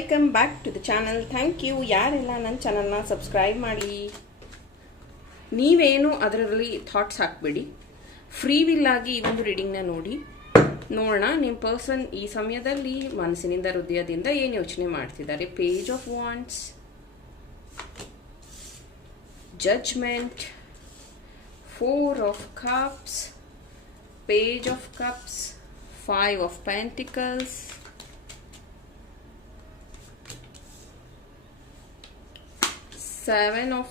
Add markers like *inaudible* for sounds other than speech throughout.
Welcome back to the channel thank you ಯಾರೆಲ್ಲ ನನ್ನ ಚಾನಲ್ನ ಸಬ್ಸ್ಕ್ರೈಬ್ ಮಾಡಿ? ನೀವೇನು ಅದರಲ್ಲಿ ಥಾಟ್ಸ್ ಹಾಕ್ಬೇಡಿ. ಫ್ರೀ ಆಗಿ ಈ ಒಂದು ರೀಡಿಂಗ್ನ ನೋಡಿ. ನೋಡೋಣ, ನಿಮ್ಮ ಪರ್ಸನ್ ಈ ಸಮಯದಲ್ಲಿ ಮನಸ್ಸಿನಿಂದ, ಹೃದಯದಿಂದ ಏನು ಯೋಚನೆ ಮಾಡ್ತಿದ್ದಾರೆ? Page of wands judgement four of cups page of cups five of pentacles seven of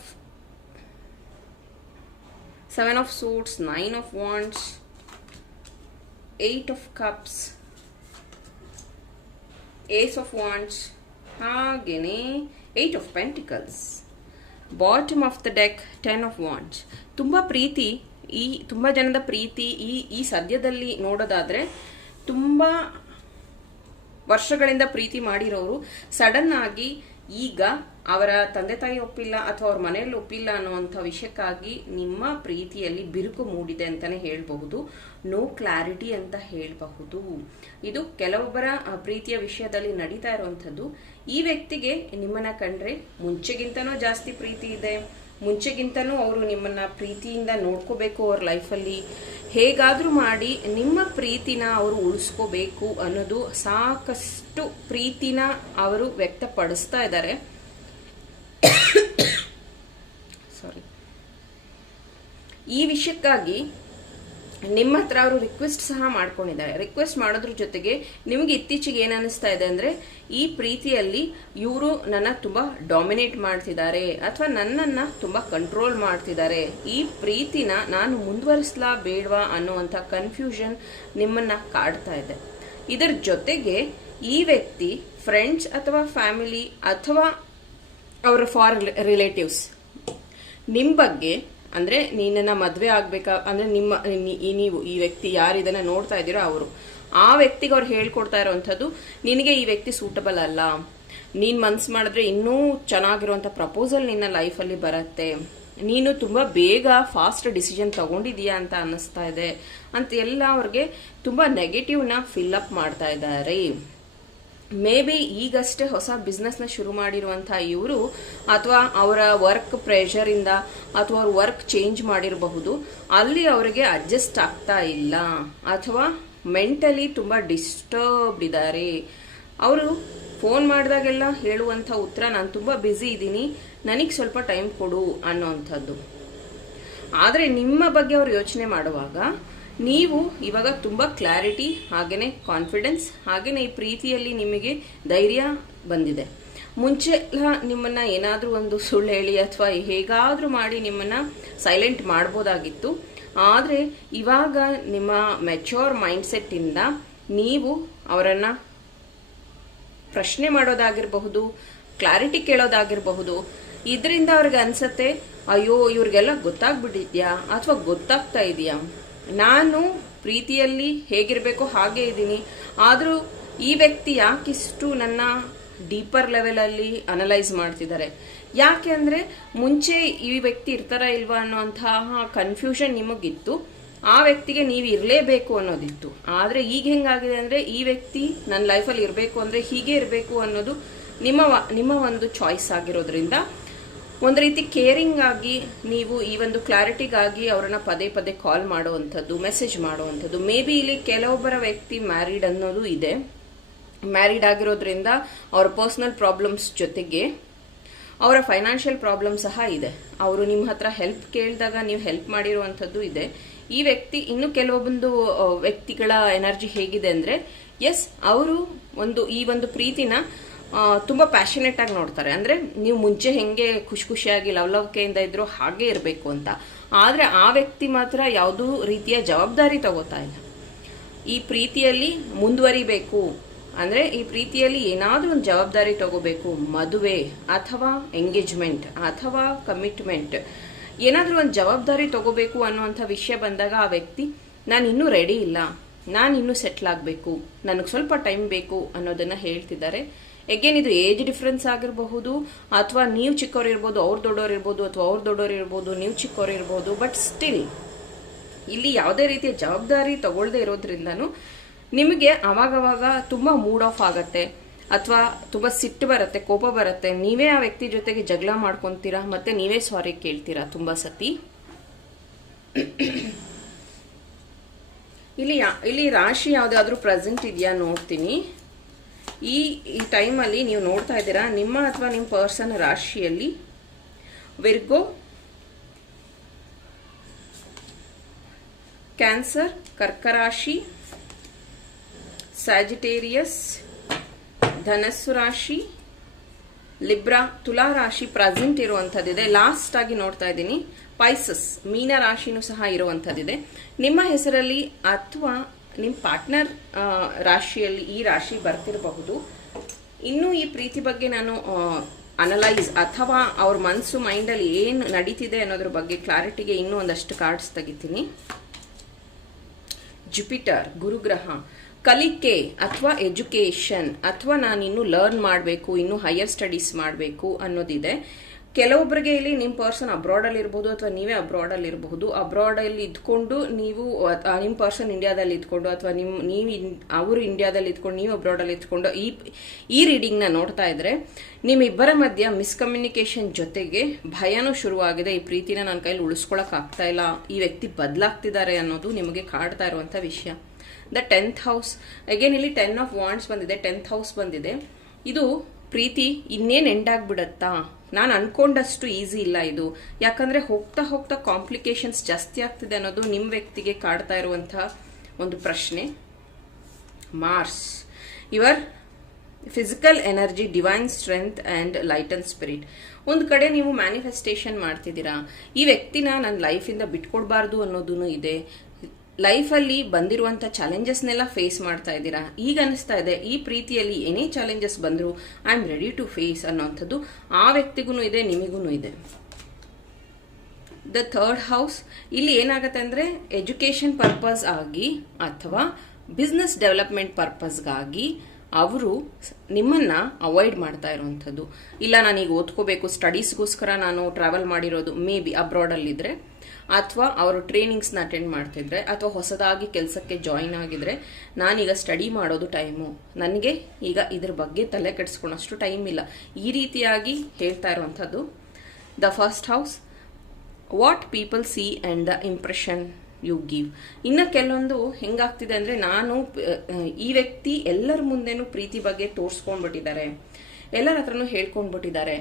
seven of swords, nine of wands, eight of cups, ace of wands ಹಾಗೆಯೇ eight of pentacles bottom of the deck ten of wands. ತುಂಬ ಪ್ರೀತಿ ಈ, ತುಂಬ ಜನದ ಪ್ರೀತಿ ಈ ಈ ಸದ್ಯದಲ್ಲಿ ನೋಡೋದಾದ್ರೆ ತುಂಬ ವರ್ಷಗಳಿಂದ ಪ್ರೀತಿ ಮಾಡಿರೋರು ಸಡನ್ ಆಗಿ ಈಗ ಅವರ ತಂದೆ ತಾಯಿ ಒಪ್ಪಿಲ್ಲ ಅಥವಾ ಅವ್ರ ಮನೆಯಲ್ಲಿ ಒಪ್ಪಿಲ್ಲ ಅನ್ನುವಂಥ ವಿಷಯಕ್ಕಾಗಿ ನಿಮ್ಮ ಪ್ರೀತಿಯಲ್ಲಿ ಬಿರುಕು ಮೂಡಿದೆ ಅಂತಾನೆ ಹೇಳಬಹುದು. ನೋ ಕ್ಲಾರಿಟಿ ಅಂತ ಹೇಳಬಹುದು. ಇದು ಕೆಲವೊಬ್ಬರ ಪ್ರೀತಿಯ ವಿಷಯದಲ್ಲಿ ನಡೀತಾ ಇರುವಂಥದ್ದು. ಈ ವ್ಯಕ್ತಿಗೆ ನಿಮ್ಮನ್ನ ಕಂಡ್ರೆ ಮುಂಚೆಗಿಂತನೂ ಜಾಸ್ತಿ ಪ್ರೀತಿ ಇದೆ. ಮುಂಚೆಗಿಂತನೂ ಅವರು ನಿಮ್ಮನ್ನ ಪ್ರೀತಿಯಿಂದ ನೋಡ್ಕೋಬೇಕು ಅವ್ರ ಲೈಫಲ್ಲಿ. ಹೇಗಾದರೂ ಮಾಡಿ ನಿಮ್ಮ ಪ್ರೀತಿನ ಅವರು ಉಳಿಸ್ಕೋಬೇಕು ಅನ್ನೋದು ಸಾಕಷ್ಟು ಪ್ರೀತಿನ ಅವರು ವ್ಯಕ್ತಪಡಿಸ್ತಾ ಇದ್ದಾರೆ. *coughs* ಸಾರಿ ಈ ವಿಷಯಕ್ಕಾಗಿ ನಿಮ್ಮ ಹತ್ರ ಅವರು ರಿಕ್ವೆಸ್ಟ್ ಸಹ ಮಾಡ್ಕೊಂಡಿದ್ದಾರೆ. ರಿಕ್ವೆಸ್ಟ್ ಮಾಡೋದ್ರ ಜೊತೆಗೆ ನಿಮಗೆ ಇತ್ತೀಚೆಗೆ ಏನು ಅನಿಸ್ತಾ ಇದೆ ಅಂದ್ರೆ, ಈ ಪ್ರೀತಿಯಲ್ಲಿ ಇವರು ನನ್ನ ತುಂಬಾ ಡಾಮಿನೇಟ್ ಮಾಡ್ತಿದ್ದಾರೆ ಅಥವಾ ನನ್ನನ್ನ ತುಂಬಾ ಕಂಟ್ರೋಲ್ ಮಾಡ್ತಿದ್ದಾರೆ. ಈ ಪ್ರೀತಿನ ನಾನು ಮುಂದುವರಿಸ್ಲಾ ಬೇಡವಾ ಅನ್ನುವಂತ ಕನ್ಫ್ಯೂಷನ್ ನಿಮ್ಮನ್ನ ಕಾಡ್ತಾ ಇದೆ. ಇದರ ಜೊತೆಗೆ ಈ ವ್ಯಕ್ತಿ ಫ್ರೆಂಡ್ಸ್ ಅಥವಾ ಫ್ಯಾಮಿಲಿ ಅಥವಾ ಅವರ ಫಾರ್ ರಿಲೇಟಿವ್ಸ್ ನಿಮ್ಮ ಬಗ್ಗೆ ಅಂದ್ರೆ ನೀನನ್ನ ಮದ್ವೆ ಆಗ್ಬೇಕಾ, ಅಂದ್ರೆ ನಿಮ್ಮ ನೀವು, ಈ ವ್ಯಕ್ತಿ ಯಾರು ಇದನ್ನ ನೋಡ್ತಾ ಇದ್ದೀರೋ ಅವರು. ಆ ವ್ಯಕ್ತಿಗೆ ಅವ್ರು ಹೇಳ್ಕೊಡ್ತಾ ಇರೋವಂಥದ್ದು, ನಿನಗೆ ಈ ವ್ಯಕ್ತಿ ಸೂಟಬಲ್ ಅಲ್ಲ. ನೀನ್ ಮನ್ಸ್ ಮಾಡಿದ್ರೆ ಇನ್ನೂ ಚೆನ್ನಾಗಿರುವಂತ ಪ್ರಪೋಸಲ್ ನಿನ್ನ ಲೈಫಲ್ಲಿ ಬರುತ್ತೆ. ನೀನು ತುಂಬಾ ಬೇಗ ಫಾಸ್ಟ್ ಡಿಸಿಷನ್ ತಗೊಂಡಿದೀಯಾ ಅಂತ ಅನ್ನಿಸ್ತಾ ಇದೆ. ಅಂತ ಎಲ್ಲ ಅವ್ರಿಗೆ ತುಂಬಾ ನೆಗೆಟಿವ್ನ ಫಿಲ್ ಅಪ್ ಮಾಡ್ತಾ ಇದ್ದಾರೆ. ಮೇ ಬಿ ಈಗಷ್ಟೇ ಹೊಸ ಬಿಸ್ನೆಸ್ನ ಶುರು ಮಾಡಿರುವಂಥ ಇವರು ಅಥವಾ ಅವರ ವರ್ಕ್ ಪ್ರೆಷರಿಂದ ಅಥವಾ ಅವ್ರ ವರ್ಕ್ ಚೇಂಜ್ ಮಾಡಿರಬಹುದು. ಅಲ್ಲಿ ಅವರಿಗೆ ಅಡ್ಜಸ್ಟ್ ಆಗ್ತಾ ಇಲ್ಲ. ಅಥವಾ ಮೆಂಟಲಿ ತುಂಬ ಡಿಸ್ಟರ್ಬ್ಡ್ ಇದ್ದಾರೆ ಅವರು ಫೋನ್ ಮಾಡಿದಾಗೆಲ್ಲ ಹೇಳುವಂಥ ಉತ್ತರ ನಾನು ತುಂಬ ಬ್ಯುಸಿ ಇದ್ದೀನಿ, ನನಗೆ ಸ್ವಲ್ಪ ಟೈಮ್ ಕೊಡು ಅನ್ನೋವಂಥದ್ದು. ಆದರೆ ನಿಮ್ಮ ಬಗ್ಗೆ ಅವರು ಯೋಚನೆ ಮಾಡುವಾಗ ನೀವು ಇವಾಗ ತುಂಬ ಕ್ಲಾರಿಟಿ ಹಾಗೇ ಕಾನ್ಫಿಡೆನ್ಸ್ ಹಾಗೆಯೇ ಈ ಪ್ರೀತಿಯಲ್ಲಿ ನಿಮಗೆ ಧೈರ್ಯ ಬಂದಿದೆ. ಮುಂಚೆ ಎಲ್ಲ ನಿಮ್ಮನ್ನು ಏನಾದರೂ ಒಂದು ಸುಳ್ಳು ಹೇಳಿ ಅಥವಾ ಹೇಗಾದರೂ ಮಾಡಿ ನಿಮ್ಮನ್ನು ಸೈಲೆಂಟ್ ಮಾಡ್ಬೋದಾಗಿತ್ತು. ಆದರೆ ಇವಾಗ ನಿಮ್ಮ ಮೆಚ್ಯೂರ್ ಮೈಂಡ್ಸೆಟ್ಟಿಂದ ನೀವು ಅವರನ್ನು ಪ್ರಶ್ನೆ ಮಾಡೋದಾಗಿರಬಹುದು ಕ್ಲಾರಿಟಿ ಕೇಳೋದಾಗಿರಬಹುದು, ಇದರಿಂದ ಅವ್ರಿಗೆ ಅನಿಸತ್ತೆ, ಅಯ್ಯೋ, ಇವ್ರಿಗೆಲ್ಲ ಗೊತ್ತಾಗ್ಬಿಟ್ಟಿದ್ಯಾ? ಅಥವಾ ಗೊತ್ತಾಗ್ತಾ ಇದೆಯಾ? ನಾನು ಪ್ರೀತಿಯಲ್ಲಿ ಹೇಗಿರಬೇಕು ಹಾಗೆ ಇದ್ದೀನಿ. ಆದರೂ ಈ ವ್ಯಕ್ತಿ ಯಾಕಿಷ್ಟು ನನ್ನ ಡೀಪರ್ ಲೆವೆಲಲ್ಲಿ ಅನಲೈಸ್ ಮಾಡ್ತಿದ್ದಾರೆ. ಯಾಕೆ ಅಂದರೆ ಮುಂಚೆ ಈ ವ್ಯಕ್ತಿ ಇರ್ತಾರ ಇಲ್ವಾ ಅನ್ನೋಂತಹ ಕನ್ಫ್ಯೂಷನ್ ನಿಮಗಿತ್ತು. ಆ ವ್ಯಕ್ತಿಗೆ ನೀವು ಇರಲೇಬೇಕು ಅನ್ನೋದಿತ್ತು. ಆದರೆ ಈಗ ಹೆಂಗಾಗಿದೆ ಅಂದರೆ ಈ ವ್ಯಕ್ತಿ ನನ್ನ ಲೈಫಲ್ಲಿ ಇರಬೇಕು ಅಂದರೆ ಹೀಗೆ ಇರಬೇಕು ಅನ್ನೋದು ನಿಮ್ಮ ನಿಮ್ಮ ಒಂದು ಚಾಯ್ಸ್ ಆಗಿರೋದ್ರಿಂದ ಒಂದು ರೀತಿ ಕೇರಿಂಗ್ ಆಗಿ ನೀವು ಈ ಒಂದು ಕ್ಲಾರಿಟಿಗಾಗಿ ಅವರನ್ನ ಪದೇ ಪದೇ ಕಾಲ್ ಮಾಡುವಂಥದ್ದು ಮೆಸೇಜ್ ಮಾಡುವಂಥದ್ದು. ಮೇ ಬಿ ಇಲ್ಲಿ ಕೆಲವೊಬ್ಬರ ವ್ಯಕ್ತಿ ಮ್ಯಾರಿಡ್ ಅನ್ನೋದು ಇದೆ. ಮ್ಯಾರಿಡ್ ಆಗಿರೋದ್ರಿಂದ ಅವರ ಪರ್ಸ್ನಲ್ ಪ್ರಾಬ್ಲಮ್ಸ್ ಜೊತೆಗೆ ಅವರ ಫೈನಾನ್ಷಿಯಲ್ ಪ್ರಾಬ್ಲಮ್ ಸಹ ಇದೆ. ಅವರು ನಿಮ್ಮ ಹತ್ರ ಹೆಲ್ಪ್ ಕೇಳಿದಾಗ ನೀವು ಹೆಲ್ಪ್ ಮಾಡಿರುವಂಥದ್ದು ಇದೆ. ಈ ವ್ಯಕ್ತಿ, ಇನ್ನು ಕೆಲವೊಂದು ವ್ಯಕ್ತಿಗಳ ಎನರ್ಜಿ ಹೇಗಿದೆ ಅಂದರೆ ಎಸ್ ಅವರು ಒಂದು, ಈ ಒಂದು ಪ್ರೀತಿನ ತುಂಬಾ ಪ್ಯಾಷನೇಟ್ ಆಗಿ ನೋಡ್ತಾರೆ. ಅಂದ್ರೆ ನೀವು ಮುಂಚೆ ಹೆಂಗೆ ಖುಷಿ ಖುಷಿಯಾಗಿ ಲವ್ ಲವಲವಿಕೆಯಿಂದ ಇದ್ರು ಹಾಗೆ ಇರಬೇಕು ಅಂತ. ಆದ್ರೆ ಆ ವ್ಯಕ್ತಿ ಮಾತ್ರ ಯಾವುದೂ ರೀತಿಯ ಜವಾಬ್ದಾರಿ ತಗೋತಾ ಇಲ್ಲ. ಈ ಪ್ರೀತಿಯಲ್ಲಿ ಮುಂದುವರಿಬೇಕು. ಅಂದ್ರೆ ಈ ಪ್ರೀತಿಯಲ್ಲಿ ಏನಾದ್ರೂ ಒಂದು ಜವಾಬ್ದಾರಿ ತಗೋಬೇಕು. ಮದುವೆ ಅಥವಾ ಎಂಗೇಜ್ಮೆಂಟ್ ಅಥವಾ ಕಮಿಟ್ಮೆಂಟ್ ಏನಾದ್ರೂ ಒಂದು ಜವಾಬ್ದಾರಿ ತಗೋಬೇಕು ಅನ್ನುವಂಥ ವಿಷಯ ಬಂದಾಗ ಆ ವ್ಯಕ್ತಿ, ನಾನು ಇನ್ನೂ ರೆಡಿ ಇಲ್ಲ. ನಾನು ಇನ್ನೂ ಸೆಟ್ಲ್ ಆಗಬೇಕು. ನನಗೆ ಸ್ವಲ್ಪ ಟೈಮ್ ಬೇಕು ಅನ್ನೋದನ್ನು ಹೇಳ್ತಿದ್ದಾರೆ. ಎಗೇನ್ ಇದು ಏಜ್ ಡಿಫ್ರೆನ್ಸ್ ಆಗಿರಬಹುದು, ಅಥವಾ ನೀವು ಚಿಕ್ಕವ್ರು ಇರ್ಬೋದು, ಅವ್ರು ದೊಡ್ಡವ್ರು ಇರ್ಬೋದು, ಅಥವಾ ಅವ್ರು ದೊಡ್ಡವ್ರು ಇರ್ಬೋದು, ನೀವು ಚಿಕ್ಕವ್ರು ಇರ್ಬೋದು ಬಟ್ ಸ್ಟಿಲ್ ಇಲ್ಲಿ ಯಾವುದೇ ರೀತಿಯ ಜವಾಬ್ದಾರಿ ತಗೊಳ್ಳದೇ ಇರೋದ್ರಿಂದನೂ ನಿಮಗೆ ಅವಾಗವಾಗ ತುಂಬ ಮೂಡ್ ಆಫ್ ಆಗತ್ತೆ, ಅಥವಾ ತುಂಬ ಸಿಟ್ಟು ಬರುತ್ತೆ, ಕೋಪ ಬರುತ್ತೆ. ನೀವೇ ಆ ವ್ಯಕ್ತಿ ಜೊತೆಗೆ ಜಗಳ ಮಾಡ್ಕೊತೀರಾ, ಮತ್ತೆ ನೀವೇ ಸಾರಿ ಕೇಳ್ತೀರಾ ತುಂಬ ಸತಿ? ಇಲ್ಲಿ ಇಲ್ಲಿ ರಾಶಿ ಯಾವುದಾದ್ರೂ ಪ್ರೆಸೆಂಟ್ ಇದೆಯಾ ನೋಡ್ತೀನಿ. ಈ ಈ ಟೈಮಲ್ಲಿ ನೀವು ನೋಡ್ತಾ ಇದ್ದೀರಾ, ನಿಮ್ಮ ಅಥವಾ ನಿಮ್ಮ ಪರ್ಸನ್ ರಾಶಿಯಲ್ಲಿ ವಿರ್ಗೋ ಕ್ಯಾನ್ಸರ್ ಕರ್ಕರಾಶಿ ಸ್ಯಾಜಿಟೇರಿಯಸ್ ಧನಸ್ಸು ರಾಶಿ ಲಿಬ್ರಾ ತುಲಾ ರಾಶಿ ಪ್ರೆಸೆಂಟ್ ಇರುವಂಥದ್ದಿದೆ. ಲಾಸ್ಟ್ ಆಗಿ ನೋಡ್ತಾ ಇದ್ದೀನಿ. ಪೈಸಸ್ ಮೀನ ರಾಶಿನೂ ಸಹ ಇರುವಂಥದ್ದಿದೆ. ನಿಮ್ಮ ಹೆಸರಲ್ಲಿ ಅಥವಾ ನಿಮ್ಮ ಪಾರ್ಟ್ನರ್ ರಾಶಿಯಲ್ಲಿ ಈ ರಾಶಿ ಬರ್ತಿರಬಹುದು. ಇನ್ನೂ ಈ ಪ್ರೀತಿ ಬಗ್ಗೆ ನಾನು ಅನಲೈಸ್ ಅಥವಾ ಅವ್ರ ಮನಸ್ಸು ಮೈಂಡಲ್ಲಿ ಏನು ನಡೀತಿದೆ ಅನ್ನೋದ್ರ ಬಗ್ಗೆ ಕ್ಲಾರಿಟಿಗೆ ಇನ್ನೂ ಒಂದಷ್ಟು ಕಾರ್ಡ್ಸ್ ತೆಗಿತೀನಿ. ಜುಪಿಟರ್ ಗುರುಗ್ರಹ, ಕಲಿಕೆ ಅಥವಾ ಎಜುಕೇಷನ್ ಅಥವಾ ನಾನು ಇನ್ನೂ ಲರ್ನ್ ಮಾಡಬೇಕು, ಇನ್ನೂ ಹೈಯರ್ ಸ್ಟಡೀಸ್ ಮಾಡಬೇಕು ಅನ್ನೋದಿದೆ. ಕೆಲವೊಬ್ಬರಿಗೆ ಇಲ್ಲಿ ನಿಮ್ಮ ಪರ್ಸನ್ ಅಬ್ರಾಡಲ್ಲಿ ಇರ್ಬೋದು ಅಥವಾ ನೀವೇ ಅಬ್ರಾಡಲ್ಲಿ ಇರಬಹುದು. ಅಬ್ರಾಡಲ್ಲಿ ಇದ್ಕೊಂಡು ನೀವು ನಿಮ್ಮ ಪರ್ಸನ್ ಇಂಡಿಯಾದಲ್ಲಿ ಇದ್ಕೊಂಡು ಅಥವಾ ನಿಮ್ಮ ನೀವು ಅವರು ಇಂಡಿಯಾದಲ್ಲಿ ಇದ್ಕೊಂಡು, ನೀವು ಅಬ್ರಾಡಲ್ಲಿ ಇದ್ಕೊಂಡು ಈ ಈ ರೀಡಿಂಗ್ನ ನೋಡ್ತಾ ಇದ್ರೆ ನಿಮ್ಮಿಬ್ಬರ ಮಧ್ಯ ಮಿಸ್ಕಮ್ಯುನಿಕೇಶನ್ ಜೊತೆಗೆ ಭಯನೂ ಶುರುವಾಗಿದೆ. ಈ ಪ್ರೀತಿನ ನನ್ನ ಕೈಲಿ ಉಳಿಸ್ಕೊಳಕ್ ಆಗ್ತಾ ಇಲ್ಲ. ಈ ವ್ಯಕ್ತಿ ಬದಲಾಗ್ತಿದ್ದಾರೆ ಅನ್ನೋದು ನಿಮಗೆ ಕಾಡ್ತಾ ಇರುವಂಥ ವಿಷಯ. ದ ಟೆಂತ್ ಹೌಸ್ ಅಗೇನ್ ಇಲ್ಲಿ ಟೆನ್ ಆಫ್ ವಾಂಡ್ಸ್ ಬಂದಿದೆ. ಟೆಂತ್ ಹೌಸ್ ಬಂದಿದೆ. ಇದು ಪ್ರೀತಿ ಇನ್ನೇನು ಎಂಡ್ ಆಗ್ಬಿಡತ್ತಾ ನಾನು ಅನ್ಕೊಂಡಷ್ಟು ಈಸಿ ಇಲ್ಲ ಇದು. ಯಾಕಂದ್ರೆ ಹೋಗ್ತಾ ಹೋಗ್ತಾ ಕಾಂಪ್ಲಿಕೇಶನ್ಸ್ ಜಾಸ್ತಿ ಆಗ್ತಿದೆ ಅನ್ನೋದು ನಿಮ್ಮ ವ್ಯಕ್ತಿಗೆ ಕಾಡ್ತಾ ಇರುವಂಥ ಒಂದು ಪ್ರಶ್ನೆ. Mars your physical energy divine strength and light and spirit ಒಂದು ಕಡೆ ನೀವು ಮ್ಯಾನಿಫೆಸ್ಟೇಷನ್ ಮಾಡ್ತಿದ್ದೀರಾ. ಈ ವ್ಯಕ್ತಿನ ನನ್ನ ಲೈಫಿಂದ ಬಿಟ್ಕೊಡ್ಬಾರ್ದು ಅನ್ನೋದೂ ಇದೆ. ಲೈಫಲ್ಲಿ ಬಂದಿರುವಂಥ ಚಾಲೆಂಜಸ್ನೆಲ್ಲ ಫೇಸ್ ಮಾಡ್ತಾ ಇದ್ದೀರಾ? ಈಗ ಅನಿಸ್ತಾ ಇದೆ, ಈ ಪ್ರೀತಿಯಲ್ಲಿ ಏನೇ ಚಾಲೆಂಜಸ್ ಬಂದರೂ I am ready to face ಅನ್ನೋವಂಥದ್ದು ಆ ವ್ಯಕ್ತಿಗೂ ಇದೆ, ನಿಮಗೂ ಇದೆ. ದ ಥರ್ಡ್ ಹೌಸ್ ಇಲ್ಲಿ ಏನಾಗುತ್ತೆ ಅಂದರೆ ಎಜುಕೇಷನ್ ಪರ್ಪಸ್ ಆಗಿ ಅಥವಾ ಬಿಸ್ನೆಸ್ ಡೆವಲಪ್ಮೆಂಟ್ ಪರ್ಪಸ್ಗಾಗಿ ಅವರು ನಿಮ್ಮನ್ನು ಅವಾಯ್ಡ್ ಮಾಡ್ತಾ ಇರುವಂಥದ್ದು. ಇಲ್ಲ, ನಾನೀಗ ಓದ್ಕೋಬೇಕು ಸ್ಟಡೀಸ್ಗೋಸ್ಕರ ನಾನು ಟ್ರಾವೆಲ್ ಮಾಡಿರೋದು ಮೇ ಬಿ ಅಬ್ರಾಡಲ್ಲಿದ್ದರೆ ಅಥವಾ ಅವರು ಟ್ರೈನಿಂಗ್ಸ್ನ ಅಟೆಂಡ್ ಮಾಡ್ತಿದ್ರೆ, ಅಥವಾ ಹೊಸದಾಗಿ ಕೆಲಸಕ್ಕೆ ಜಾಯಿನ್ ಆಗಿದ್ರೆ, ನಾನೀಗ ಸ್ಟಡಿ ಮಾಡೋದು ಟೈಮು ನನಗೆ ಈಗ ಇದ್ರ ಬಗ್ಗೆ ತಲೆ ಕೆಡಿಸ್ಕೊಳೋಷ್ಟು ಟೈಮ್ ಇಲ್ಲ. ಈ ರೀತಿಯಾಗಿ ಹೇಳ್ತಾ ಇರುವಂಥದ್ದು. The first house what people see and the impression you give ಇನ್ನು ಕೆಲವೊಂದು ಹೆಂಗಾಗ್ತಿದೆ ಅಂದರೆ ನಾನು ಈ ವ್ಯಕ್ತಿ ಎಲ್ಲರ ಮುಂದೆನೂ ಪ್ರೀತಿ ಬಗ್ಗೆ ತೋರಿಸ್ಕೊಂಡ್ಬಿಟ್ಟಿದ್ದಾರೆ. ಎಲ್ಲರ ಹತ್ರನು ಹೇಳ್ಕೊಂಡ್ಬಿಟ್ಟಿದ್ದಾರೆ.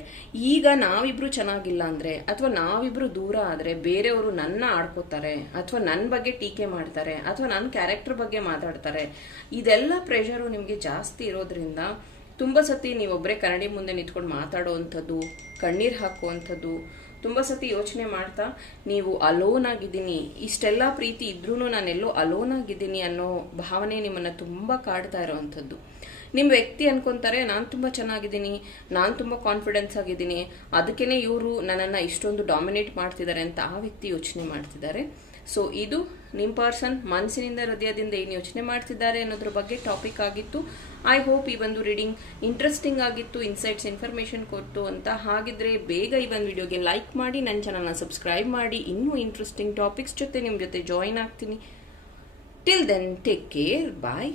ಈಗ ನಾವಿಬ್ರು ಚೆನ್ನಾಗಿಲ್ಲ ಅಂದರೆ, ಅಥವಾ ನಾವಿಬ್ರು ದೂರ ಆದರೆ ಬೇರೆಯವರು ನನ್ನ ಆಡ್ಕೋತಾರೆ, ಅಥವಾ ನನ್ನ ಬಗ್ಗೆ ಟೀಕೆ ಮಾಡ್ತಾರೆ, ಅಥವಾ ನನ್ನ ಕ್ಯಾರೆಕ್ಟರ್ ಬಗ್ಗೆ ಮಾತಾಡ್ತಾರೆ, ಇದೆಲ್ಲ ಪ್ರೆಷರು ನಿಮಗೆ ಜಾಸ್ತಿ ಇರೋದ್ರಿಂದ ತುಂಬ ಸತಿ ನೀವೊಬ್ಬರೇ ಕನ್ನಡಿ ಮುಂದೆ ನಿಂತ್ಕೊಂಡು ಮಾತಾಡೋವಂಥದ್ದು ಕಣ್ಣೀರು ಹಾಕುವಂಥದ್ದು ತುಂಬ ಸತಿ ಯೋಚನೆ ಮಾಡ್ತಾ, ನೀವು ಅಲೋನ್ ಆಗಿದ್ದೀನಿ, ಇಷ್ಟೆಲ್ಲ ಪ್ರೀತಿ ಇದ್ರೂ ನಾನೆಲ್ಲೋ ಅಲೋನ್ ಆಗಿದ್ದೀನಿ ಅನ್ನೋ ಭಾವನೆ ನಿಮ್ಮನ್ನು ತುಂಬ ಕಾಡ್ತಾ ಇರೋವಂಥದ್ದು. ನಿಮ್ಮ ವ್ಯಕ್ತಿ ಅನ್ಕೊಂತಾರೆ, ನಾನು ತುಂಬ ಚೆನ್ನಾಗಿದ್ದೀನಿ, ನಾನು ತುಂಬ ಕಾನ್ಫಿಡೆನ್ಸ್ ಆಗಿದ್ದೀನಿ ಅದಕ್ಕೇ ಇವರು ನನ್ನನ್ನು ಇಷ್ಟೊಂದು ಡಾಮಿನೇಟ್ ಮಾಡ್ತಿದ್ದಾರೆ ಅಂತ ಆ ವ್ಯಕ್ತಿ ಯೋಚನೆ ಮಾಡ್ತಿದ್ದಾರೆ. ಸೊ ಇದು ನಿಮ್ಮ ಪರ್ಸನ್ ಮನಸ್ಸಿನಿಂದ ಹೃದಯದಿಂದ ಏನು ಯೋಚನೆ ಮಾಡ್ತಿದ್ದಾರೆ ಅನ್ನೋದ್ರ ಬಗ್ಗೆ ಟಾಪಿಕ್ ಆಗಿತ್ತು. ಐ ಹೋಪ್ ಈ ಒಂದು ರೀಡಿಂಗ್ ಇಂಟ್ರೆಸ್ಟಿಂಗ್ ಆಗಿತ್ತು ಇನ್ಸೈಟ್ಸ್ ಇನ್ಫಾರ್ಮೇಷನ್ ಕೊಟ್ಟು ಅಂತ. ಹಾಗಿದ್ರೆ ಬೇಗ ಈ ಒಂದು ವಿಡಿಯೋಗೆ ಲೈಕ್ ಮಾಡಿ ನನ್ನ ಚಾನಲ್ನ ಸಬ್ಸ್ಕ್ರೈಬ್ ಮಾಡಿ. ಇನ್ನೂ ಇಂಟ್ರೆಸ್ಟಿಂಗ್ ಟಾಪಿಕ್ಸ್ ಜೊತೆ ನಿಮ್ಮ ಜೊತೆ ಜಾಯಿನ್ ಆಗ್ತೀನಿ. Till then take care bye